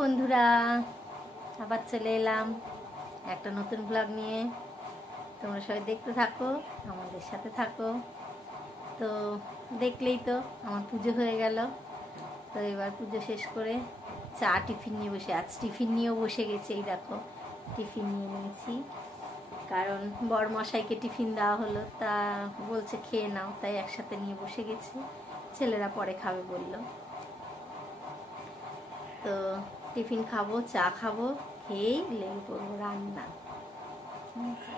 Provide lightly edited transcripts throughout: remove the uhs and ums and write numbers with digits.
বন্ধুরা, আবার চলে এলাম একটা নতুন ব্লগ নিয়ে। তোমরা সবাই দেখতে থাকো, আমাদের সাথে থাকো। তো দেখলেই তো আমার পুজো হয়ে গেল। তো এবার পুজো শেষ করে চা টিফিন নিয়ে বসে, আজ টিফিন নিয়েও বসে গেছি। এই দেখো টিফিন নিয়ে নিয়েছি, কারণ বড়মশাইকে টিফিন দেওয়া হলো, তা বলছে খেয়ে নাও, তাই একসাথে নিয়ে বসে গেছি। ছেলেরা পরে খাবে বললো। তো টিফিন খাবো, চা খাবো, খেয়েই লেগে পড়বো রান্না।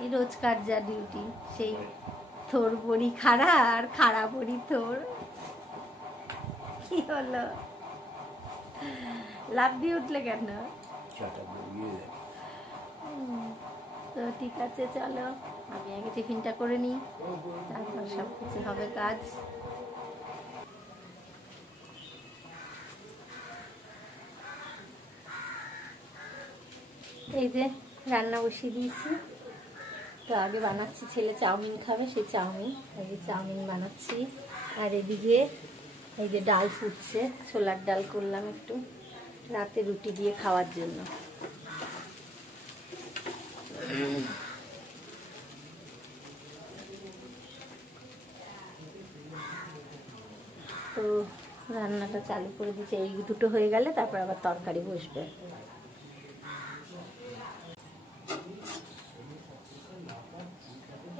এই রোজকার যা ডিউটি, সেই থোর বড়ি খাড়া আর খাড়া বড়ি থোর। কি হলো, লাভ দিয়ে উঠলে কেন? তো ঠিক আছে, চলো আমি আগে টিফিনটা করে নিই, তারপর সব কিছু হবে কাজ। এই যে রান্না বসিয়ে দিয়েছি। তো আগে বানাচ্ছি, ছেলে চাউমিন খাবে, সেই চাউমিন, এই যে চাউমিন বানাচ্ছি। আর এদিকে এই যে ডাল ফুটছে, ছোলার ডাল করলাম একটু, রাতে রুটি দিয়ে খাওয়ার জন্য। তো রান্নাটা চালু করে দিচ্ছি, এই দুটো হয়ে গেলে তারপর আবার তরকারি বসবে।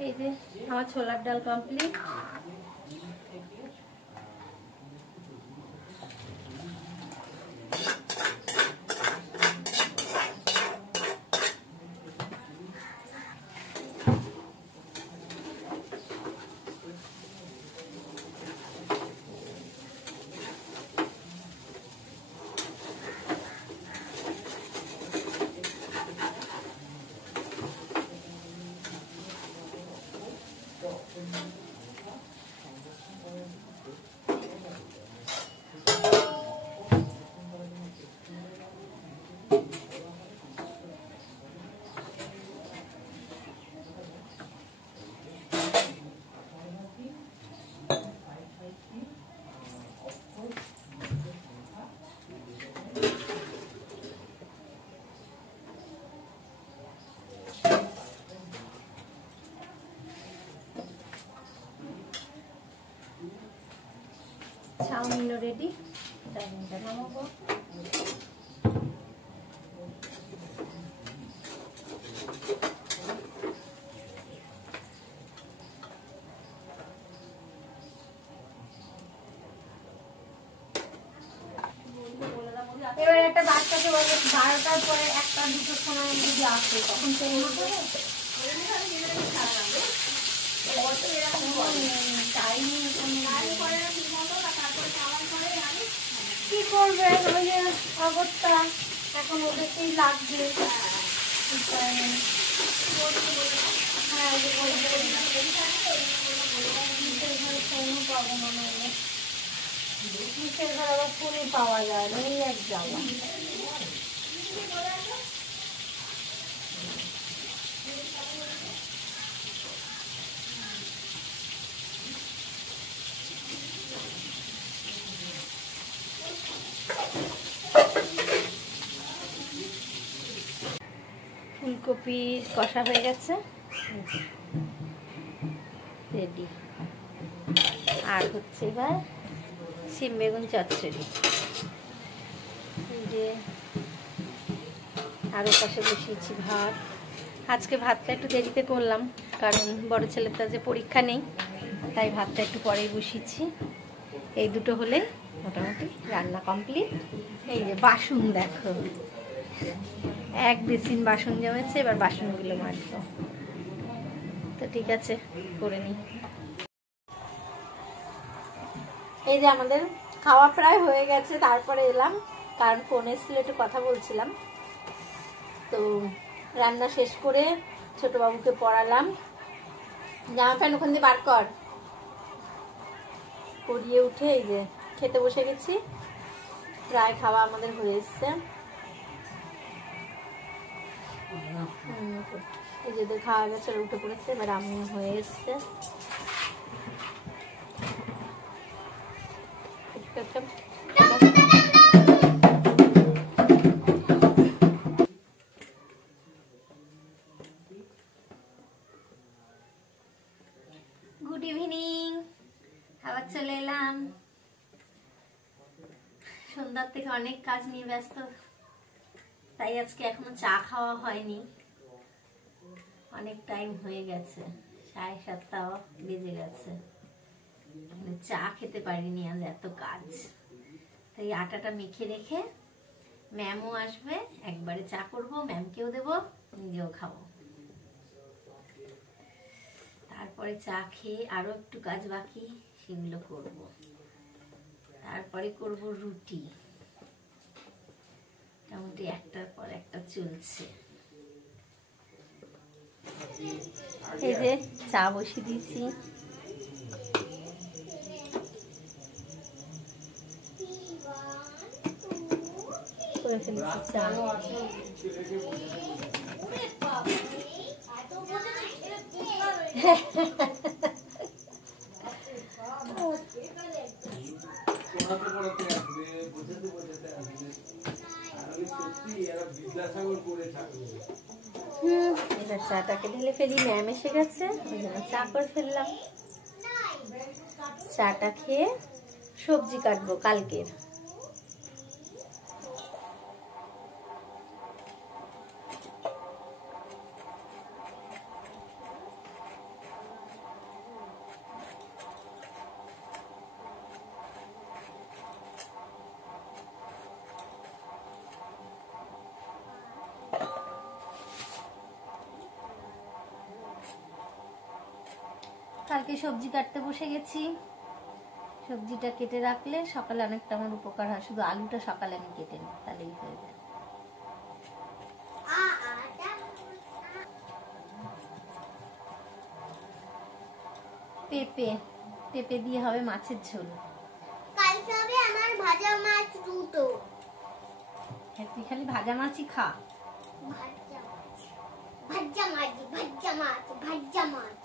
এই যে আমার ছোলার ডাল কমপ্লিট। চাউমিনও রেডি, চাউমিনটা নামাবো। এবার একটা বাচ্চাকে বলবো 12টার পরে 1টা 2টোর সময় যদি আসে তখন ট্রেন হবে। কি করবে, ওই যে অবস্থা এখন ওদেরকেই লাগবে। হ্যাঁ, পাবো মনে হয়, নিচের ঘর আবার ফোনে পাওয়া যায় না, এই এক জ্বালা। ফুলকপি কষা হয়ে গেছে, রেডি। আর হচ্ছে এবার শিম বেগুন চচ্চড়ি। যে আরও পাশে বসিয়েছি ভাত। আজকে ভাতটা একটু দেরিতে করলাম, কারণ বড় ছেলেটা যে পরীক্ষা নেই, তাই ভাতটা একটু পরেই বসিয়েছি। এই দুটো হলে মোটামুটি রান্না কমপ্লিট। এই যে বাসন দেখো, এক বেসিন বাসন জমেছে, এবার বাসনগুলো মাজবো। তো ঠিক আছে, করে নিই। এই যে আমাদের খাওয়া প্রায় হয়ে গেছে, তারপরে এলাম, কারণ ফোন এসেছিল, একটু কথা বলছিলাম। তো রান্না শেষ করে ছোট বাবুকে পড়ালাম। জামা প্যান্ট ওখান দিয়ে বার কর, পরিয়ে উঠে এই যে খেতে বসে গেছি। প্রায় খাওয়া আমাদের হয়ে এসছে। এই যে খাওয়া গেছে, উঠে পড়েছে, এবার আমি হয়ে এসছে। ইভিনিং, আবার চলে এলাম। সন্ধ্যার থেকে অনেক কাজ নিয়ে ব্যস্ত, তাই আজকে এখনো চা খাওয়া হয়নি। অনেক টাইম হয়ে গেছে, 7:30 বেজে গেছে, চা খেতে পারিনি, আজ এত কাজ। তাই আটাটা মেখে রেখে, ম্যামও আসবে, একবারে চা করবো, ম্যামকেও দেবো, নিজেও খাবো। তারপরে চা খেয়ে আরো একটু কাজ বাকি, সেগুলো করব। তারপরে করব রুটি, মোটামুটি একটার পর একটা চলছে। এই যে চা বসিয়ে দিয়েছি, করে ফেলেছি চা। এবার চাটাকে ঢেলে ফেলি, ম্যাম এসে গেছে, ওই জন্য চা করে ফেললাম। চাটা খেয়ে সবজি কাটবো কালকের। কালকে সবজি কাটতে বসে গেছি, সবজিটা কেটে রাখলে সকালে অনেকটা আমার উপকার হয়। শুধু আলুটা সকালে আমি কেটে নিই, তাহলেই হয়ে যায়। পেঁপে পেঁপে দিয়ে হবে মাছের ঝোল। কালকে হবে আমার ভাজা মাছ দুটো। তুই খালি ভাজা মাছই খা। ভাজা মাছ ভাজা মাছ ভাজা মাছ।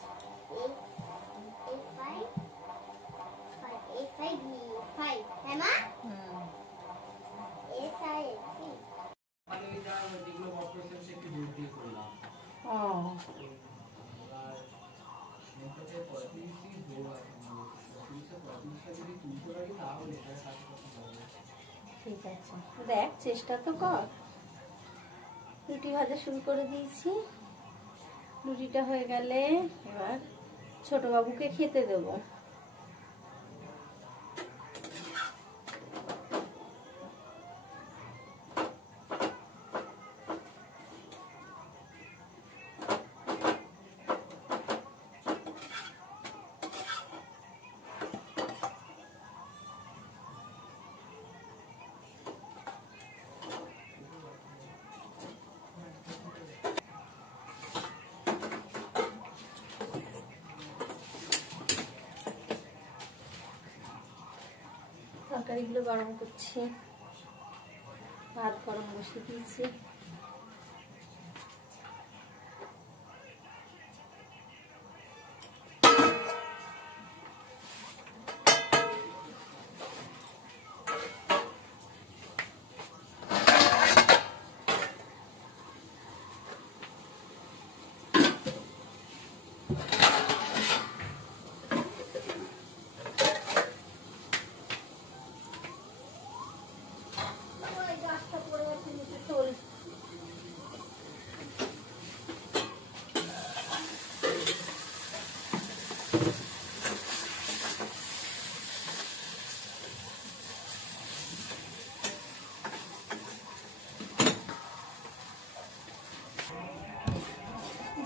ঠিক আছে, দেখ চেষ্টা তো কর। রুটি ভাজা শুরু করে দিয়েছি, রুটিটা হয়ে গেলে এবার ছোট বাবুকে খেতে দেবো। তরকারিগুলো গরম করছি, ভাত গরম বসিয়ে দিয়েছি।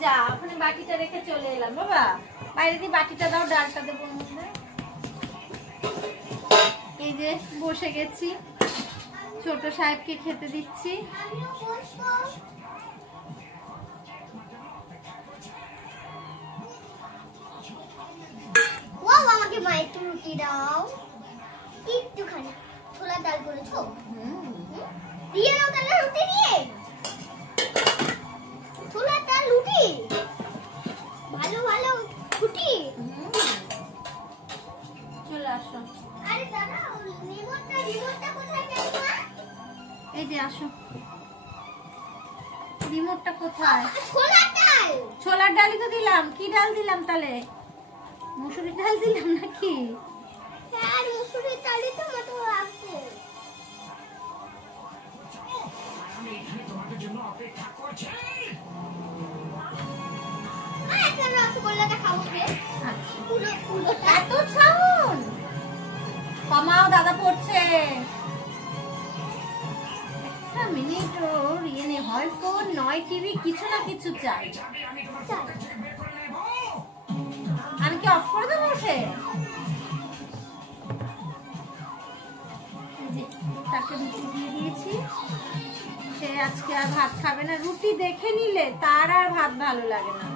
যা ওখানে বাটিটা রেখে চলে এলাম। বাবা বাইরে দিয়ে বাটিটা দাও, ডালটা দেবো মধ্যে। এই যে বসে গেছি, ছোট সাহেবকে খেতে দিচ্ছি। আমাকে মায়ের একটু রুটি দাও, একটুখানি ছোলা ডাল করেছো, দিয়ে দাও তাহলে রুটি দিয়ে। ছোলা ডাল রুটি, ভালো ভালো রুটি। চলে আসো। আরে দাদা রিমোটটা কোথায় গেল মা? এই যে আসো। রিমোটটা কোথায়? ছোলার ডাল। ছোলার ডালই তো দিলাম। কি ডাল দিলাম তাহলে? মুসুরি ডাল দিলাম নাকি? হ্যাঁ মুসুরি ডালই তো মতো আছে। একটা রসগোল্লাটা খাবো রে। পুরো পুরো এত সাউন্ড কমাও, দাদা পড়ছে। একটা মিনিট ওর ইয়ে নেই, হয় ফোন নয় টিভি, কিছু না কিছু চাই। আমি কি অফ করে দেবো ওঠে? তাকে রুটি দিয়ে দিয়েছি, সে আজকে আর ভাত খাবে না। রুটি দেখে নিলে তার আর ভাত ভালো লাগে না,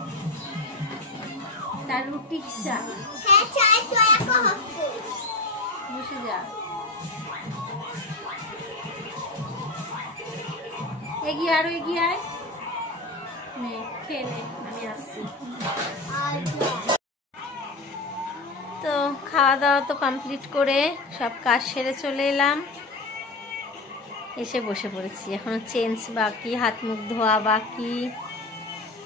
তার রুটি চাই। হ্যাঁ চাই তো একা হচ্ছে। বসে যা, এগিয়ে আরো এগিয়ে আয়, নে খেয়ে নে, আমি আসছি। তো খাওয়া দাওয়া তো কমপ্লিট করে সব কাজ সেরে চলে এলাম, এসে বসে পড়েছি। এখনো চেঞ্জ বাকি, হাত মুখ ধোয়া বাকি,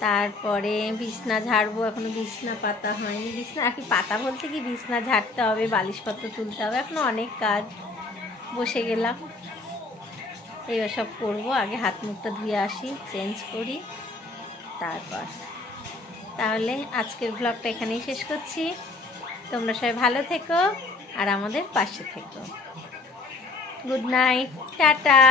তারপরে বিছনা ঝাড়বো। এখনো বিছনা পাতা হয়নি, বিছনা আর কি পাতা বলতে কি বিছনা ঝাড়তে হবে, বালিশপত্র তুলতে হবে, এখনো অনেক কাজ। বসে গেলাম, এইবার সব করবো। আগে হাত মুখটা ধুয়ে আসি, চেঞ্জ করি, তারপর। তাহলে আজকের ব্লগটা এখানেই শেষ করছি। তোমরা সবাই ভালো থেকো আর আমাদের পাশে থেকো। Good night, tata.